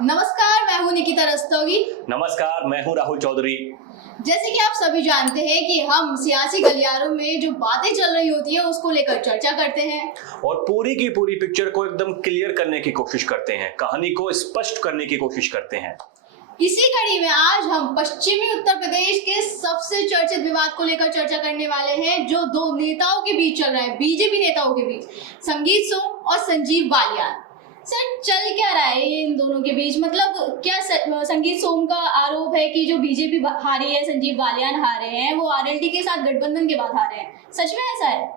नमस्कार, मैं हूं निकिता रस्तोगी। नमस्कार, मैं हूं राहुल चौधरी। जैसे कि आप सभी जानते हैं कि हम सियासी गलियारों में जो बातें चल रही होती है उसको लेकर चर्चा करते हैं और पूरी की पूरी पिक्चर को एकदम क्लियर करने की कोशिश करते हैं, कहानी को स्पष्ट करने की कोशिश करते हैं। इसी कड़ी में आज हम पश्चिमी उत्तर प्रदेश के सबसे चर्चित विवाद को लेकर चर्चा करने वाले हैं, जो दो नेताओं के बीच चल रहा है, बीजेपी नेताओं के बीच, संगीत सोम और संजीव बालियान। सर, चल क्या रहा है ये इन दोनों के बीच? मतलब क्या संगीत सोम का आरोप है कि जो बीजेपी हारी है, संजीव बालियान हारे हैं, वो आरएलडी के साथ गठबंधन के बाद हारे हैं। सच में ऐसा है?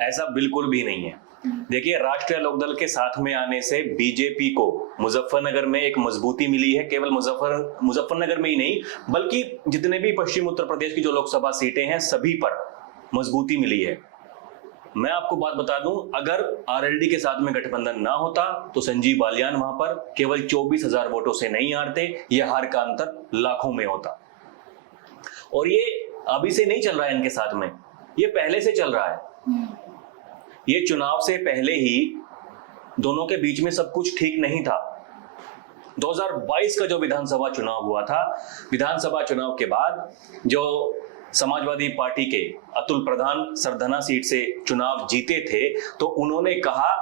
ऐसा बिल्कुल भी नहीं है। देखिए, राष्ट्रीय लोकदल के साथ में आने से बीजेपी को मुजफ्फरनगर में एक मजबूती मिली है। केवल मुजफ्फरनगर में ही नहीं, बल्कि जितने भी पश्चिम उत्तर प्रदेश की जो लोकसभा सीटें हैं सभी पर मजबूती मिली है। मैं आपको बात बता दूं, अगर आरएलडी के साथ में गठबंधन ना होता तो संजीव बालियान वहां पर केवल 24,000 वोटों से नहीं हारते, यह हार का अंतर लाखों में होता। और ये अभी से नहीं चल रहा है इनके साथ में, ये पहले से चल रहा है। ये चुनाव से पहले ही दोनों के बीच में सब कुछ ठीक नहीं था। 2022 का जो विधानसभा चुनाव हुआ था, विधानसभा चुनाव के बाद जो समाजवादी पार्टी के अतुल प्रधान सरधना सीट से चुनाव जीते थे, तो उन्होंने कहा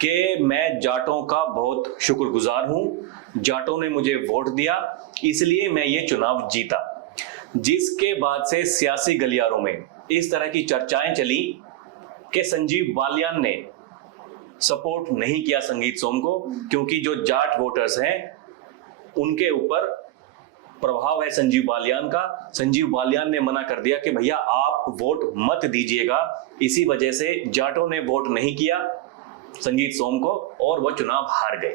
कि मैं जाटों का बहुत शुक्रगुजार हूं, जाटों ने मुझे वोट दिया इसलिए मैं ये चुनाव जीता। जिसके बाद से सियासी गलियारों में इस तरह की चर्चाएं चली कि संजीव बालियान ने सपोर्ट नहीं किया संगीत सोम को, क्योंकि जो जाट वोटर्स हैं उनके ऊपर प्रभाव है संजीव बालियान का। संजीव बालियान ने मना कर दिया कि भैया आप वोट मत दीजिएगा। इसी वजह से जाटों ने वोट नहीं किया संगीत सोम को और वो चुनाव हार गए।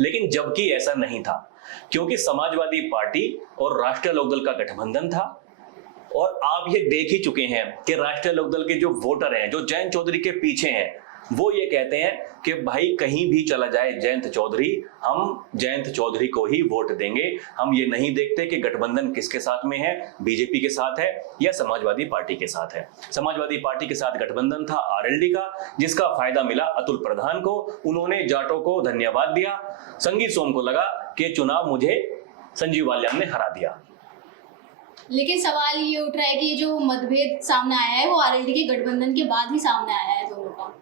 लेकिन जबकि ऐसा नहीं था, क्योंकि समाजवादी पार्टी और राष्ट्रीय लोकदल का गठबंधन था। और आप ये देख ही चुके हैं कि राष्ट्रीय लोकदल के जो वोटर हैं, जो जयंत चौधरी के पीछे हैं, वो ये कहते हैं कि भाई कहीं भी चला जाए जयंत चौधरी, हम जयंत चौधरी को ही वोट देंगे। हम ये नहीं देखते कि गठबंधन किसके साथ में है, बीजेपी के साथ है या समाजवादी पार्टी के साथ है। समाजवादी पार्टी के साथ गठबंधन था आरएलडी का, जिसका फायदा मिला अतुल प्रधान को। उन्होंने जाटों को धन्यवाद दिया। संगीत सोम को लगा कि चुनाव मुझे संजीव बालियान ने हरा दिया। लेकिन सवाल ये उठ रहा है कि जो मतभेद सामने आया है वो आरएलडी के गठबंधन के बाद ही सामने आया है दोनों का।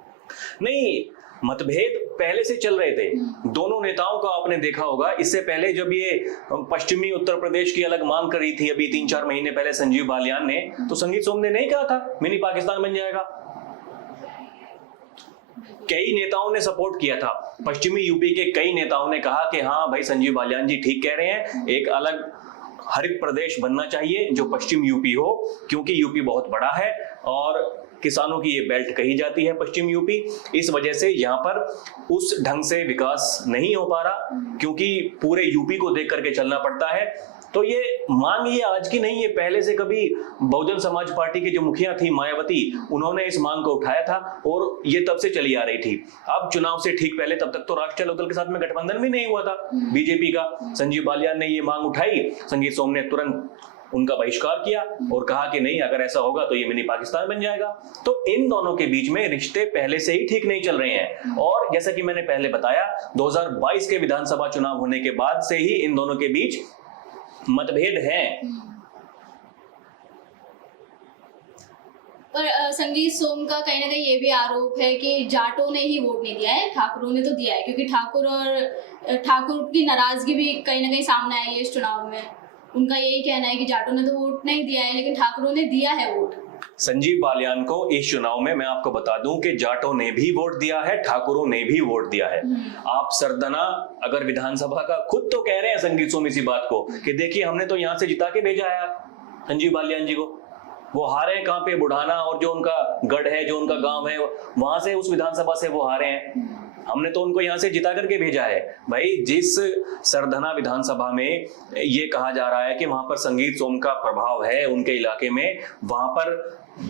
नहीं, मतभेद पहले से चल रहे थे दोनों नेताओं का। आपने देखा होगा, इससे पहले जब ये पश्चिमी उत्तर प्रदेश की अलग मांग करी थी अभी 3-4 महीने पहले संजीव बालियान ने, तो संगीत सोम ने नहीं कहा था मिनी पाकिस्तान बन जाएगा। कई नेताओं ने सपोर्ट किया था। पश्चिमी यूपी के कई नेताओं ने कहा कि हाँ भाई संजीव बालियान जी ठीक कह रहे हैं, एक अलग हरित प्रदेश बनना चाहिए जो पश्चिम यूपी हो, क्योंकि यूपी बहुत बड़ा है और किसानों की ये बेल्ट कही जाती है पश्चिम यूपी। इस वजह से यहाँ पर उस ढंग से विकास नहीं हो पा रहा, क्योंकि पूरे यूपी को देख करके चलना पड़ता है। तो ये मांग ये आज की नहीं है, पहले से कभी बहुजन समाज पार्टी की जो मुखिया थी मायावती, उन्होंने इस मांग को उठाया था और ये तब से चली आ रही थी। अब चुनाव से ठीक पहले, तब तक तो राष्ट्रीय लोकदल के साथ में गठबंधन भी नहीं हुआ था बीजेपी का। संजीव बालियान ने ये मांग उठाई, संगीत सोम ने तुरंत उनका बहिष्कार किया और कहा कि नहीं, अगर ऐसा होगा तो ये मिनी पाकिस्तान बन जाएगा। तो इन दोनों के बीच में रिश्ते पहले से ही ठीक नहीं चल रहे हैं। और जैसा कि मैंने पहले बताया, 2022 के विधानसभा चुनाव होने के बाद से ही इन दोनों के बीच मतभेद हैं। पर संगीत सोम का कहीं ना कहीं ये भी आरोप है कि जाटों ने ही वोट नहीं दिया है, ठाकुरों ने तो दिया है, क्योंकि ठाकुर की नाराजगी भी कहीं ना कहीं सामने आई है इस चुनाव में। उनका यही कहना है कि जाटों ने तो वोट नहीं दिया है, लेकिन ठाकुरों ने दिया है वोट। संजीव बालियान को इस चुनाव में मैं आपको बता दूं कि जाटों ने भी वोट दिया है, ठाकुरों ने भी वोट दिया है। आप सरदना अगर विधानसभा का खुद तो कह रहे हैं संगीत सोम इसी बात को कि देखिए हमने तो यहां से जिता के भेजा है संजीव बालियान जी को। वो हारे हैं कहां पे? बुढ़ाना और जो उनका गढ़ है, जो उनका गांव है, वहां से उस विधानसभा से वो हारे हैं। हमने तो उनको यहां से जिता करके भेजा है। भाई, जिस सरधना विधानसभा में ये कहा जा रहा है कि वहां पर संगीत सोम का प्रभाव है उनके इलाके में, वहां पर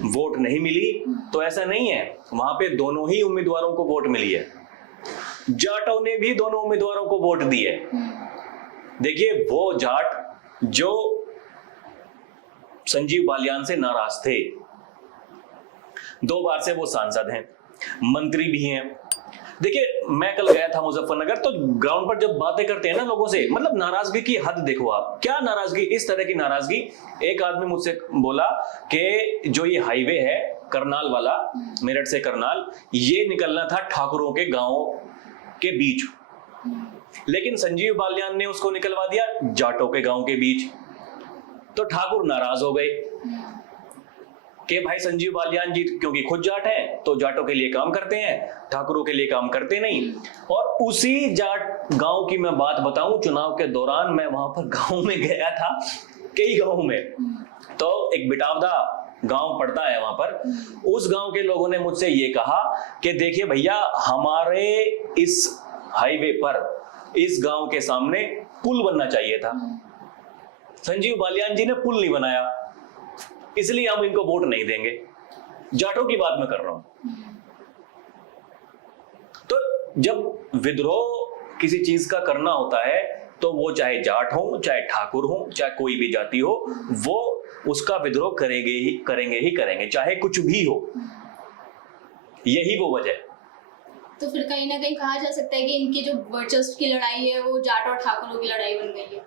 वोट नहीं मिली, तो ऐसा नहीं है। वहां पे दोनों ही उम्मीदवारों को वोट मिली है। जाटों ने भी दोनों उम्मीदवारों को वोट दी है। देखिए, वो जाट जो संजीव बालियान से नाराज थे, 2 बार से वो सांसद हैं, मंत्री भी हैं, देखिए मैं कल गया था मुजफ्फरनगर, तो ग्राउंड पर जब बातें करते हैं ना लोगों से, मतलब नाराजगी की हद देखो आप, क्या नाराजगी, इस तरह की नाराजगी। एक आदमी मुझसे बोला कि जो ये हाईवे है करनाल वाला, मेरठ से करनाल, ये निकलना था ठाकुरों के गांव के बीच, लेकिन संजीव बालियान ने उसको निकलवा दिया जाटों के गांव के बीच। तो ठाकुर नाराज हो गए कि भाई संजीव बालियान जी क्योंकि खुद जाट हैं तो जाटों के लिए काम करते हैं, ठाकुरों के लिए काम करते नहीं। और उसी जाट गांव की मैं बात बताऊं, चुनाव के दौरान मैं वहां पर गांव में गया था, कई गांव में, तो एक बिटावदा गांव पड़ता है वहां पर, उस गांव के लोगों ने मुझसे ये कहा कि देखिए भैया, हमारे इस हाईवे पर इस गांव के सामने पुल बनना चाहिए था, संजीव बालियान जी ने पुल नहीं बनाया, इसलिए हम इनको वोट नहीं देंगे। जाटों की बात मैं कर रहा हूं। तो जब विद्रोह किसी चीज का करना होता है तो वो चाहे जाट हो, चाहे ठाकुर हो, चाहे कोई भी जाति हो, वो उसका विद्रोह करेंगे, चाहे कुछ भी हो। यही वो वजह है। तो फिर कहीं ना कहीं कहा जा सकता है कि इनकी जो वर्चस्व की लड़ाई है वो जाट और ठाकुरों की लड़ाई बन गई है।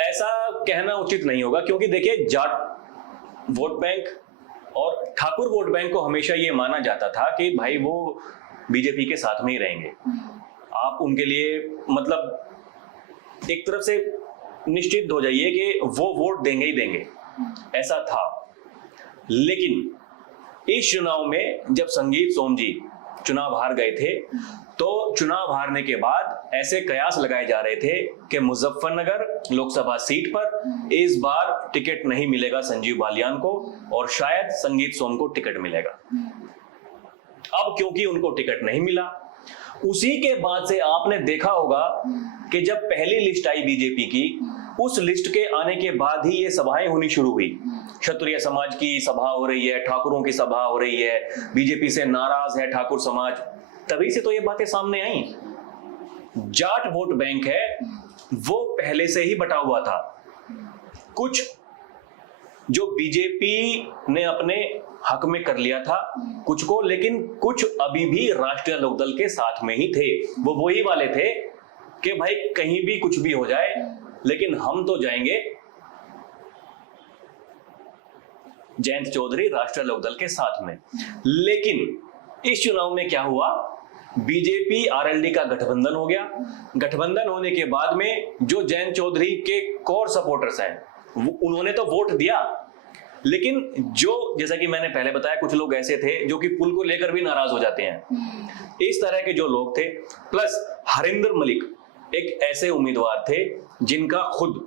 ऐसा कहना उचित नहीं होगा, क्योंकि देखिए जाट वोट बैंक और ठाकुर वोट बैंक को हमेशा ये माना जाता था कि भाई वो बीजेपी के साथ में ही रहेंगे, आप उनके लिए मतलब एक तरफ से निश्चित हो जाइए कि वो वोट देंगे ही देंगे, ऐसा था। लेकिन इस चुनाव में जब संगीत सोम जी चुनाव हार गए थे, तो चुनाव हारने के बाद ऐसे कयास लगाए जा रहे थे कि मुजफ्फरनगर लोकसभा सीट पर इस बार टिकट नहीं मिलेगा संजीव बालियान को, और शायद संगीत सोम को टिकट मिलेगा। अब क्योंकि उनको टिकट नहीं मिला, उसी के बाद से आपने देखा होगा कि जब पहली लिस्ट आई बीजेपी की, उस लिस्ट के आने के बाद ही ये सभाएं होनी शुरू हुई। क्षत्रिय समाज की सभा हो रही है, ठाकुरों की सभा हो रही है, बीजेपी से नाराज है ठाकुर समाज, तभी से तो ये बातें सामने आई। जाट वोट बैंक है वो पहले से ही बटा हुआ था, कुछ जो बीजेपी ने अपने हक में कर लिया था कुछ को, लेकिन कुछ अभी भी राष्ट्रीय लोकदल के साथ में ही थे। वो वही वाले थे कि भाई कहीं भी कुछ भी हो जाए, लेकिन हम तो जाएंगे जयंत चौधरी राष्ट्रीय लोकदल के साथ में। लेकिन इस चुनाव में क्या हुआ, बीजेपी आरएलडी का गठबंधन हो गया। गठबंधन होने के बाद में जो जयंत चौधरी के कोर सपोर्टर्स हैं उन्होंने तो वोट दिया, लेकिन जो जैसा कि मैंने पहले बताया, कुछ लोग ऐसे थे जो कि पुल को लेकर भी नाराज हो जाते हैं। इस तरह के जो लोग थे, प्लस हरिंदर मलिक एक ऐसे उम्मीदवार थे जिनका खुद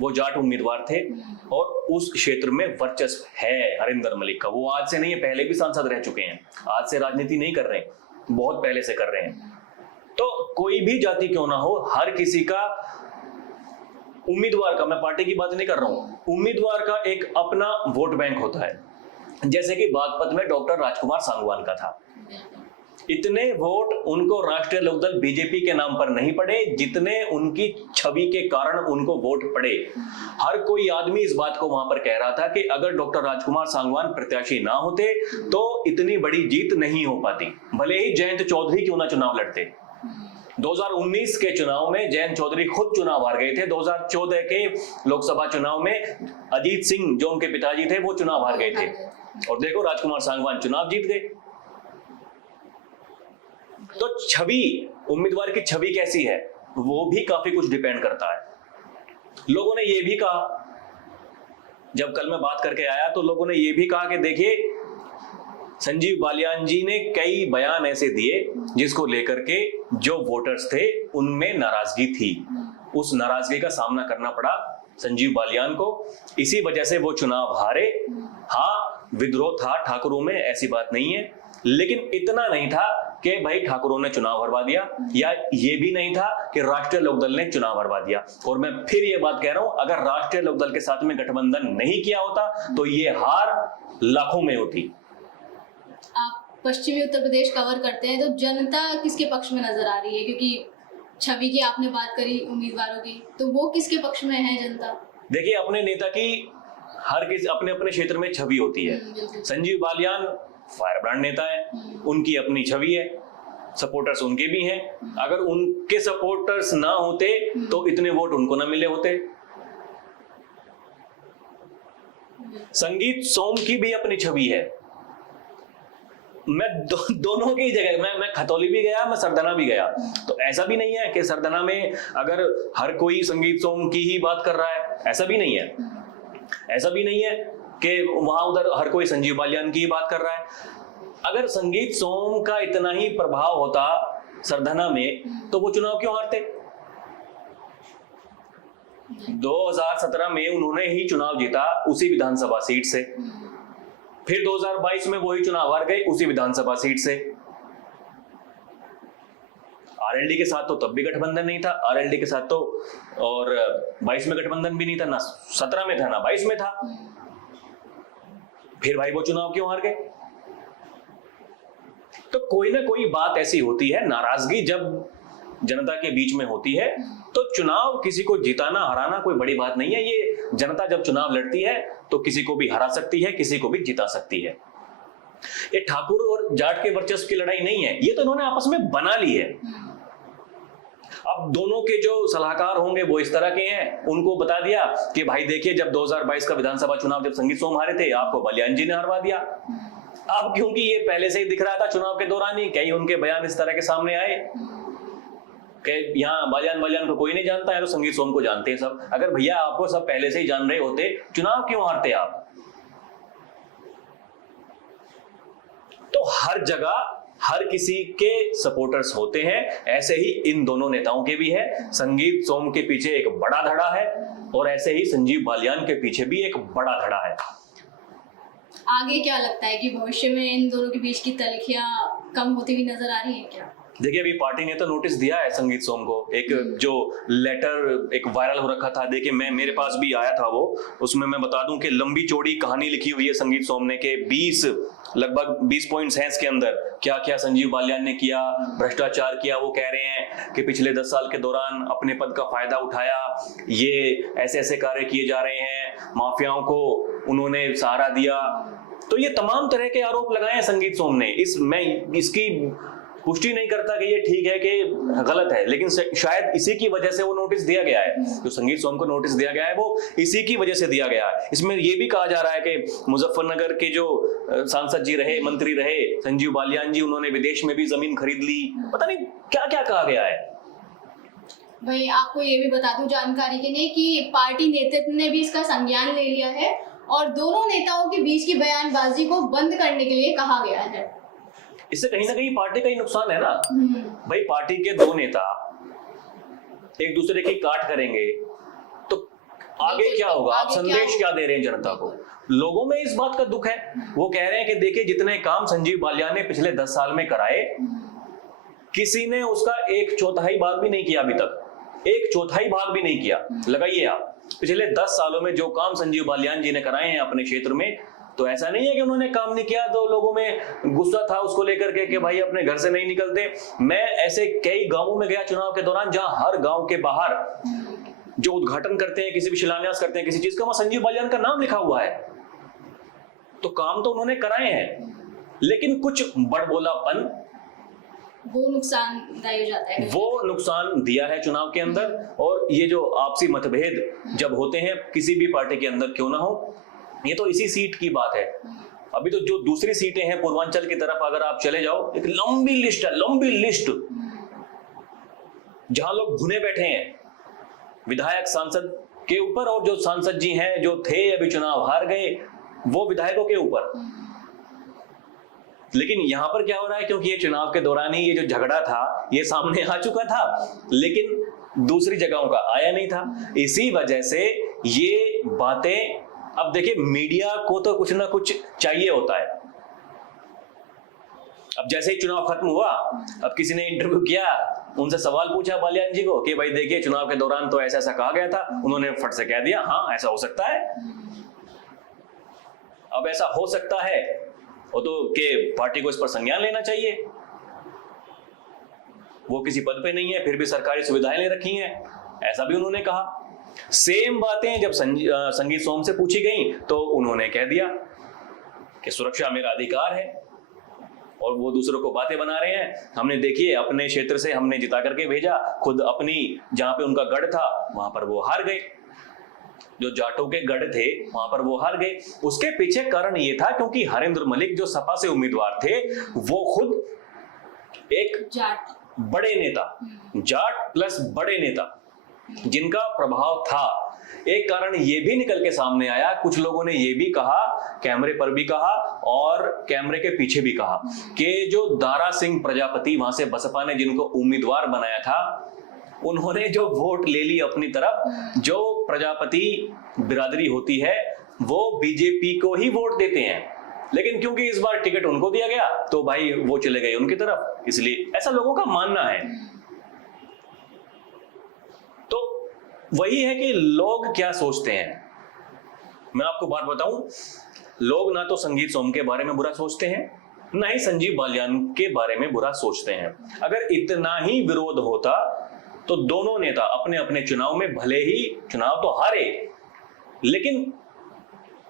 वो जाट उम्मीदवार थे और उस क्षेत्र में वर्चस्व है हरिंदर मलिक का। वो आज से नहीं है, पहले भी सांसद रह चुके हैं, आज से राजनीति नहीं कर रहे हैं, बहुत पहले से कर रहे हैं। तो कोई भी जाति क्यों ना हो, हर किसी का उम्मीदवार का, मैं पार्टी की बात नहीं कर रहा हूं, उम्मीदवार का एक अपना वोट बैंक होता है। जैसे कि बागपत में डॉक्टर राजकुमार सांगवान का था, इतने वोट उनको राष्ट्रीय लोकदल बीजेपी के नाम पर नहीं पड़े जितने उनकी छवि के कारण उनको वोट पड़े। हर कोई आदमी इस बात को वहां पर कह रहा था कि अगर डॉक्टर राजकुमार सांगवान प्रत्याशी ना होते तो इतनी बड़ी जीत नहीं हो पाती, भले ही जयंत चौधरी क्यों ना चुनाव लड़ते। 2019 के चुनाव में जयंत चौधरी खुद चुनाव हार गए थे। 2014 के लोकसभा चुनाव में अजीत सिंह जो उनके पिताजी थे वो चुनाव हार गए थे, और देखो राजकुमार सांगवान चुनाव जीत गए। तो छवि, उम्मीदवार की छवि कैसी है वो भी काफी कुछ डिपेंड करता है। लोगों ने ये भी कहा, जब कल मैं बात करके आया तो लोगों ने ये भी कहा कि देखिए संजीव बालियान जी ने कई बयान ऐसे दिए जिसको लेकर के जो वोटर्स थे उनमें नाराजगी थी, उस नाराजगी का सामना करना पड़ा संजीव बालियान को, इसी वजह से वो चुनाव हारे। हाँ, विद्रोह था ठाकुरों में, ऐसी बात नहीं है, लेकिन इतना नहीं था कि भाई ठाकुरों ने चुनाव हरवा दिया, या ये भी नहीं था कि राष्ट्रीय लोकदल ने चुनाव हरवा दिया। और मैं फिर ये बात कह रहा हूं, अगर राष्ट्रीय लोकदल के साथ में गठबंधन नहीं किया होता तो ये हार लाखों में होती। आप पश्चिमी उत्तर प्रदेश कवर करते हैं, तो जनता किसके पक्ष में नजर आ रही है? क्योंकि छवि की आपने बात करी उम्मीदवारों की, तो वो किसके पक्ष में है जनता? देखिए, अपने नेता की हर किसी अपने अपने क्षेत्र में छवि होती है। संजीव बालियान फायर ब्रांड नेता है, उनकी अपनी छवि है, सपोर्टर्स उनके भी हैं। अगर उनके सपोर्टर्स ना होते तो इतने वोट उनको ना मिले होते। संगीत सोम की भी अपनी छवि है। मैं दोनों की जगह मैं खतौली भी गया, मैं सरदना भी गया, तो ऐसा भी नहीं है कि सरदना में अगर हर कोई संगीत सोम की ही बात कर रहा है, ऐसा भी नहीं है। ऐसा भी नहीं है कि वहां उधर हर कोई संजीव बालियान की ही बात कर रहा है। अगर संगीत सोम का इतना ही प्रभाव होता सरदना में तो वो चुनाव क्यों हारते? 2017 में उन्होंने ही चुनाव जीता उसी विधानसभा सीट से, फिर 2022 में वही चुनाव हार गए उसी विधानसभा सीट से। आरएलडी के साथ तो तब भी गठबंधन नहीं था, आरएलडी के साथ तो और 22 में गठबंधन भी नहीं था, ना 17 में था ना 22 में था। फिर भाई वो चुनाव क्यों हार गए? तो कोई ना कोई बात ऐसी होती है, नाराजगी जब जनता के बीच में होती है तो चुनाव किसी को जिताना हराना कोई बड़ी बात नहीं है। ये जनता जब चुनाव लड़ती है तो किसी को भी हरा सकती है, किसी को भी जिता सकती है। ये ठाकुर और जाट के वर्चस्व की लड़ाई नहीं है, ये तो इन्होंने आपस में बना ली है। अब दोनों के जो सलाहकार होंगे वो इस तरह के हैं, उनको बता दिया कि भाई देखिए जब 2022 का विधानसभा चुनाव जब संगीत सोम हारे थे आपको बालियान जी ने हरवा दिया। अब क्योंकि ये पहले से ही दिख रहा था चुनाव के दौरान ही, कई उनके बयान इस तरह के सामने आए कि यहाँ बालियान को कोई नहीं जानता है तो संगीत सोम को जानते हैं सब। अगर भैया आपको सब पहले से ही जान रहे होते चुनाव क्यों हारते आप? तो हर जगह हर किसी के सपोर्टर्स होते हैं, ऐसे ही इन दोनों नेताओं के भी है। संगीत सोम के पीछे एक बड़ा धड़ा है और ऐसे ही संजीव बालियान के पीछे भी एक बड़ा धड़ा है। आगे क्या लगता है कि भविष्य में इन दोनों के बीच की तल्खियां कम होती हुई नजर आ रही है क्या? देखिए अभी पार्टी ने तो नोटिस दिया है संगीत सोम को, एक जो लेटर एक वायरल हो रखा था, देखिए मेरे पास भी आया था वो, उसमें मैं बता दूं कि लंबी चौड़ी कहानी लिखी हुई है संगीत सोम ने के लगभग 20 पॉइंट्स हैं इसके अंदर। क्या क्या संजीव बालियान ने किया, भ्रष्टाचार किया, वो कह रहे हैं कि पिछले 10 साल के दौरान अपने पद का फायदा उठाया, ये ऐसे ऐसे कार्य किए जा रहे हैं, माफियाओं को उन्होंने सहारा दिया। तो ये तमाम तरह के आरोप लगाए हैं संगीत सोम ने। मैं इसकी पुष्टि नहीं करता कि ये ठीक है कि गलत है, लेकिन शायद इसी की वजह से वो नोटिस दिया गया है। जो संगीत सोम को नोटिस दिया गया है वो इसी की वजह से दिया गया है। इसमें ये भी कहा जा रहा है कि मुजफ्फरनगर के जो सांसद जी रहे, मंत्री रहे संजीव बालियान जी, उन्होंने विदेश में भी जमीन खरीद ली, पता नहीं क्या क्या कहा गया है। भाई आपको ये भी बता दूं जानकारी के लिए कि पार्टी नेतृत्व ने भी इसका संज्ञान ले लिया है और दोनों नेताओं के बीच की बयानबाजी को बंद करने के लिए कहा गया है। इससे कहीं ना कहीं पार्टी का ही नुकसान है ना भाई। पार्टी के दो नेता एक दूसरे की काट करेंगे तो आगे क्या होगा? आप संदेश क्या दे रहे हैं जनता को? लोगों में इस बात का दुख है। वो कह रहे हैं कि देखिए जितने काम संजीव बालियान ने पिछले 10 साल में कराए, किसी ने उसका 1/4 भाग भी नहीं किया अभी तक। 1/4 भाग भी नहीं किया। लगाइए आप पिछले 10 सालों में जो काम संजीव बालियान जी ने कराए हैं अपने क्षेत्र में, तो ऐसा नहीं है कि उन्होंने काम नहीं किया तो लोगों में गुस्सा था उसको लेकर के कि भाई अपने घर से नहीं निकलते। मैं ऐसे कई गांवों में गया चुनाव के दौरान जहां हर गांव के बाहर जो उद्घाटन करते हैं, किसी भी शिलान्यास करते हैं किसी चीज का, वहां संजीव बालियान का नाम लिखा हुआ है। तो काम तो उन्होंने कराए हैं, लेकिन कुछ बड़बोलापन वो नुकसानदायक हो जाता है, वो नुकसान दिया है चुनाव के अंदर। और ये जो आपसी मतभेद जब होते हैं किसी भी पार्टी के अंदर क्यों ना हो, ये तो इसी सीट की बात है। अभी तो जो दूसरी सीटें हैं पूर्वांचल की तरफ अगर आप चले जाओ, एक लंबी लिस्ट है, लंबी लिस्ट, जहां लोग भुने बैठे हैं विधायक सांसद के ऊपर, और जो सांसद जी हैं जो थे अभी चुनाव हार गए वो विधायकों के ऊपर। लेकिन यहां पर क्या हो रहा है, क्योंकि ये चुनाव के दौरान ही ये जो झगड़ा था ये सामने आ चुका था, लेकिन दूसरी जगहों का आया नहीं था। इसी वजह से ये बातें, अब देखिए मीडिया को तो कुछ ना कुछ चाहिए होता है। अब जैसे ही चुनाव खत्म हुआ, अब किसी ने इंटरव्यू किया, उनसे सवाल पूछा बालियान जी को कि भाई देखिए चुनाव के दौरान तो ऐसा ऐसा कहा गया था, उन्होंने फट से कह दिया हाँ ऐसा हो सकता है। अब ऐसा हो सकता है वो तो कि पार्टी को इस पर संज्ञान लेना चाहिए। वो किसी पद पे नहीं है फिर भी सरकारी सुविधाएं ले रखी हैं, ऐसा भी उन्होंने कहा। सेम बातें जब संगीत सोम से पूछी गई तो उन्होंने कह दिया कि सुरक्षा मेरा अधिकार है, और वो दूसरों को बातें बना रहे हैं। हमने देखिए अपने क्षेत्र से हमने जिता करके भेजा, खुद अपनी जहां पे उनका गढ़ था वहां पर वो हार गए, जो जाटों के गढ़ थे वहां पर वो हार गए। उसके पीछे कारण ये था क्योंकि हरेंद्र मलिक जो सपा से उम्मीदवार थे वो खुद एक जाट बड़े नेता, जाट प्लस बड़े नेता जिनका प्रभाव था। एक कारण ये भी निकल के सामने आया, कुछ लोगों ने ये भी कहा, कैमरे पर भी कहा और कैमरे के पीछे भी कहा कि जो दारा सिंह प्रजापति वहां से बसपा ने जिनको उम्मीदवार बनाया था उन्होंने जो वोट ले ली अपनी तरफ। जो प्रजापति बिरादरी होती है वो बीजेपी को ही वोट देते हैं, लेकिन क्योंकि इस बार टिकट उनको दिया गया तो भाई वो चले गए उनकी तरफ, इसलिए ऐसा लोगों का मानना है। तो वही है कि लोग क्या सोचते हैं। मैं आपको बात बताऊं, लोग ना तो संगीत सोम के बारे में बुरा सोचते हैं, ना ही संजीव बालियान के बारे में बुरा सोचते हैं। अगर इतना ही विरोध होता तो दोनों नेता अपने अपने चुनाव में भले ही चुनाव तो हारे, लेकिन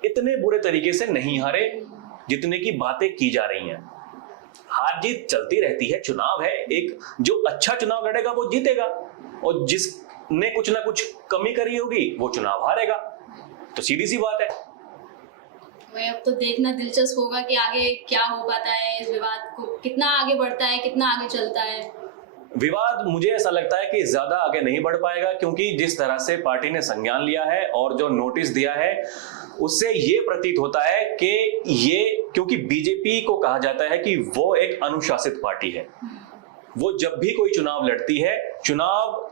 इतने बुरे तरीके से नहीं हारे जितने की बातें की जा रही हैं। हार जीत चलती रहती है, चुनाव है, एक जो अच्छा चुनाव लड़ेगा वो जीतेगा और जिसने कुछ ना कुछ कमी करी होगी वो चुनाव हारेगा। तो सीधी सी बात है। वही अब तो देखना दिलचस्प होगा कि आगे क्या हो पाता है, इस विवाद को कितना आगे बढ़ता है, कितना आगे चलता है। विवाद मुझे ऐसा लगता है कि ज्यादा आगे नहीं बढ़ पाएगा, क्योंकि जिस तरह से पार्टी ने संज्ञान लिया है और जो नोटिस दिया है उससे ये प्रतीत होता है कि ये, क्योंकि बीजेपी को कहा जाता है कि वो एक अनुशासित पार्टी है, वो जब भी कोई चुनाव लड़ती है, चुनाव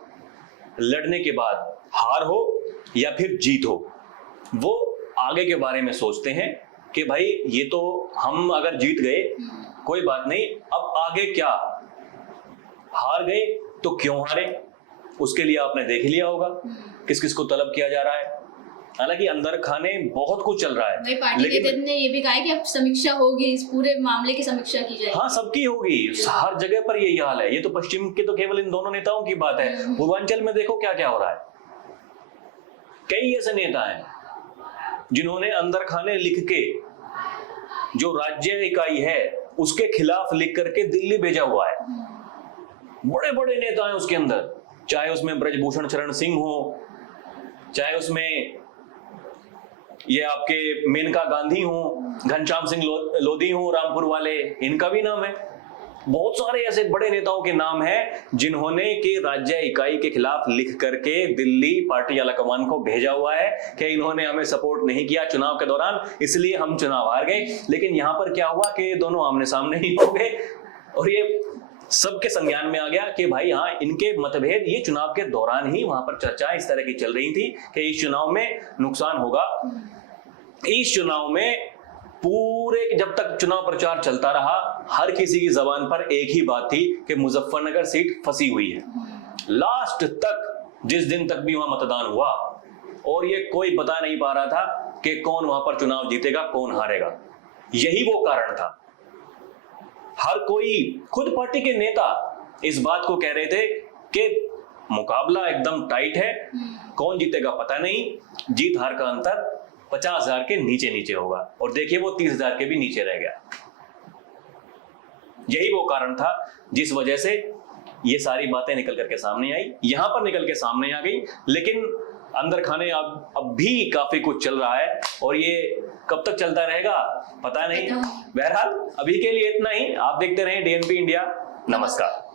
लड़ने के बाद हार हो या फिर जीत हो, वो आगे के बारे में सोचते हैं कि भाई ये तो हम अगर जीत गए कोई बात नहीं, अब आगे क्या, हार गए तो क्यों हारे, उसके लिए आपने देख लिया होगा किस किस को तलब किया जा रहा है। हालांकि अंदर खाने बहुत कुछ चल रहा है, वही पार्टी नेता ने ये भी कहा है कि अब समीक्षा होगी, इस पूरे मामले की समीक्षा की जाएगी। हाँ, सबकी होगी, हर जगह पर यही हाल है। ये तो पश्चिम के तो केवल इन दोनों नेताओं की बात है, पूर्वांचल में देखो क्या क्या हो रहा है। कई ऐसे नेता हैं जिन्होंने अंदर खाने लिख के, जो राज्य इकाई है उसके खिलाफ लिख करके दिल्ली भेजा हुआ है। बड़े बड़े नेता हैं उसके अंदर, चाहे उसमें ब्रजभूषण शरण सिंह हो, चाहे उसमें ये आपके मेनका गांधी हो, घनश्याम सिंह लोधी हो, रामपुर वाले, इनका भी नाम है। बहुत सारे ऐसे बड़े नेताओं के नाम हैं जिन्होंने के राज्य इकाई के खिलाफ लिख करके दिल्ली पार्टी आलाकमान को भेजा हुआ है कि इन्होंने हमें सपोर्ट नहीं किया चुनाव के दौरान, इसलिए हम चुनाव हार गए। लेकिन यहां पर क्या हुआ कि दोनों आमने सामने ही हो गए और ये सबके संज्ञान में आ गया कि भाई हाँ, इनके मतभेद ये चुनाव के दौरान ही वहां पर चर्चा इस तरह की चल रही थी कि इस चुनाव में नुकसान होगा। इस चुनाव में पूरे जब तक चुनाव प्रचार चलता रहा, हर किसी की जबान पर एक ही बात थी कि मुजफ्फरनगर सीट फंसी हुई है। लास्ट तक, जिस दिन तक भी वहां मतदान हुआ, और ये कोई बता नहीं पा रहा था कि कौन वहां पर चुनाव जीतेगा, कौन हारेगा। यही वो कारण था। हर कोई, खुद पार्टी के नेता इस बात को कह रहे थे कि मुकाबला एकदम टाइट है, कौन जीतेगा पता नहीं, जीत हार का अंतर 50,000 के नीचे नीचे होगा। और देखिए वो 30,000 के भी नीचे रह गया। यही वो कारण था जिस वजह से ये सारी बातें निकल करके सामने आई, यहां पर निकल के सामने आ गई। लेकिन अंदर खाने अब भी काफी कुछ चल रहा है और ये कब तक चलता रहेगा पता नहीं। बहरहाल अभी के लिए इतना ही। आप देखते रहें DNP इंडिया। नमस्कार।